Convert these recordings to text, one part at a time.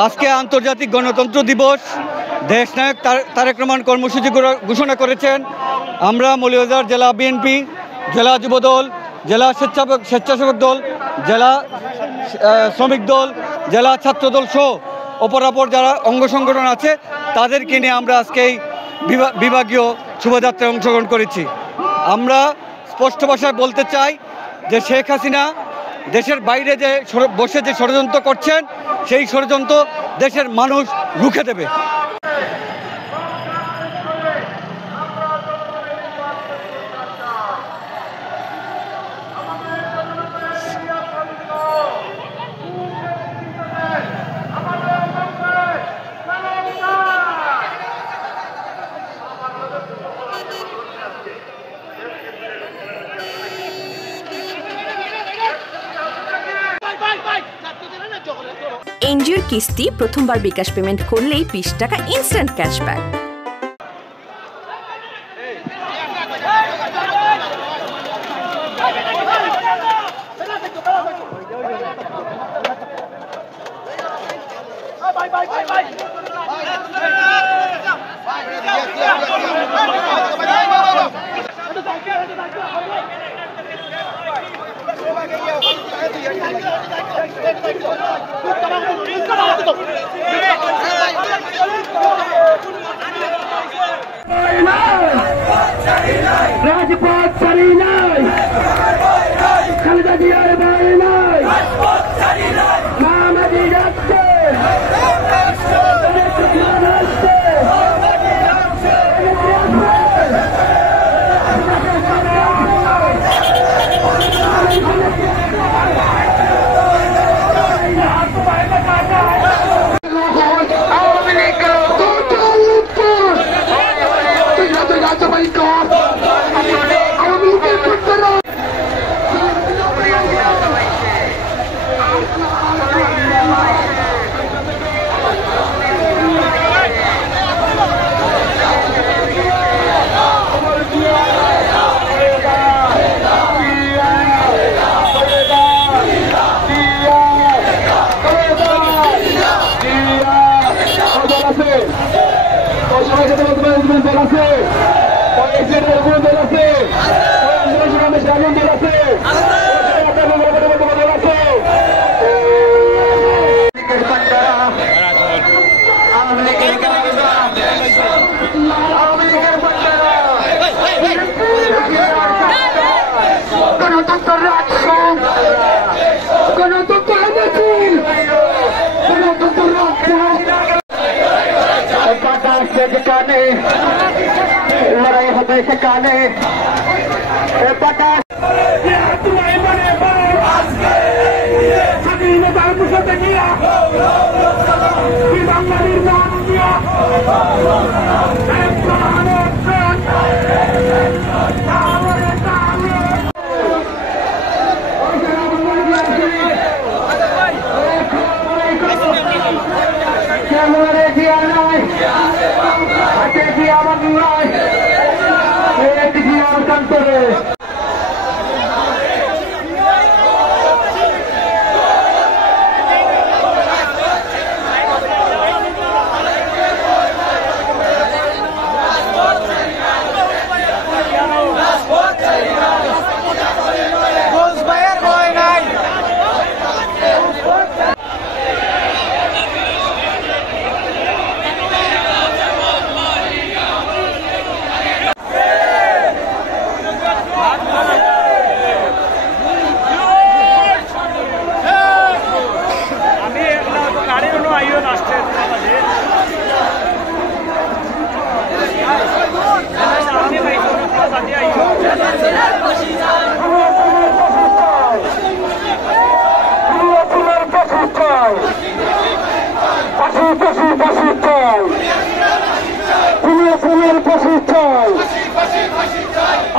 আজকে আন্তর্জাতিক গণতন্ত্র দিবস। দেশনায়ক তারেক রহমান কর্মসূচি ঘোষণা করেছেন। আমরা মৌলভীবাজার জেলা বিএনপি, জেলা যুবদল, জেলা স্বেচ্ছাসেবক দল, জেলা শ্রমিক দল, জেলা ছাত্রদল সহ অপরাপর যারা অঙ্গ সংগঠন আছে তাদেরকে নিয়ে আমরা আজকে এই বিভাগীয় শোভাযাত্রায় অংশগ্রহণ করেছি। আমরা স্পষ্ট ভাষায় বলতে চাই যে শেখ হাসিনা দেশের বাইরে যে বসে যে ষড়যন্ত্র করছেন সেই ষড়যন্ত্র দেশের মানুষ রুখে দেবে। এনজিওর কিস্তি প্রথমবার বিকাশ পেমেন্ট করলেই 20 টাকা ইনস্ট্যান্ট ক্যাশব্যাক। রাজপথ ছাড়ি নাই, খালেদা জিয়ার ভাই নাই, মামাজি যাচ্ছে, লড়াই হবে সেখানে স্বাধীনতার পুষতে গিয়া বাঙালির নাম দিয়া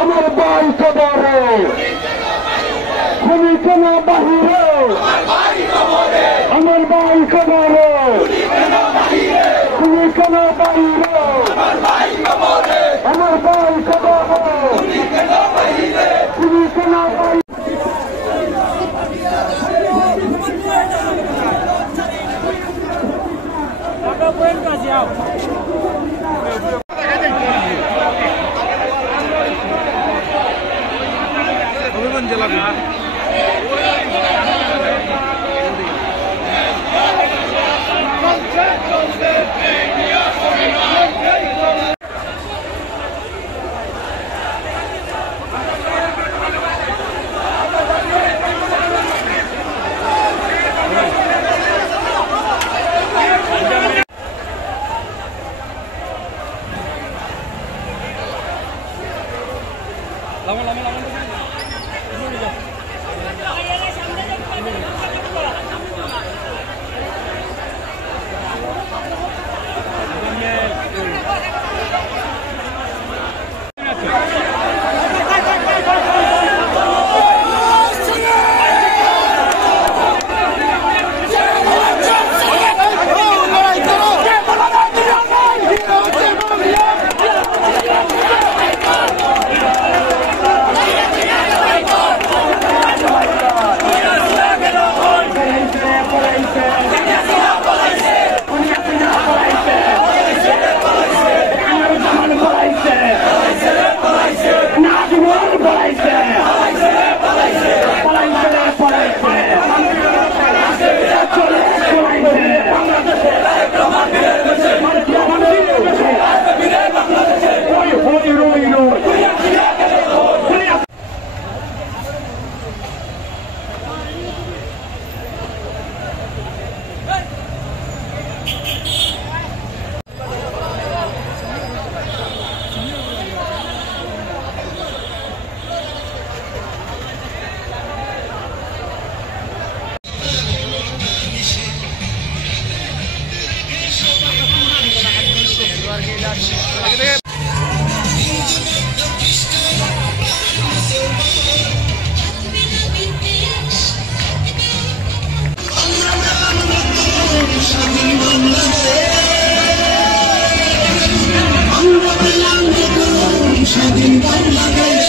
আমার ভাই কবরে তুমি কেন বাহিরে, আমার ভাই কবরে তুমি কেন বাহিরে, আমার ভাই কবরে তুমি কেন বাহিরে। স্বাধীন বাংলাদেশ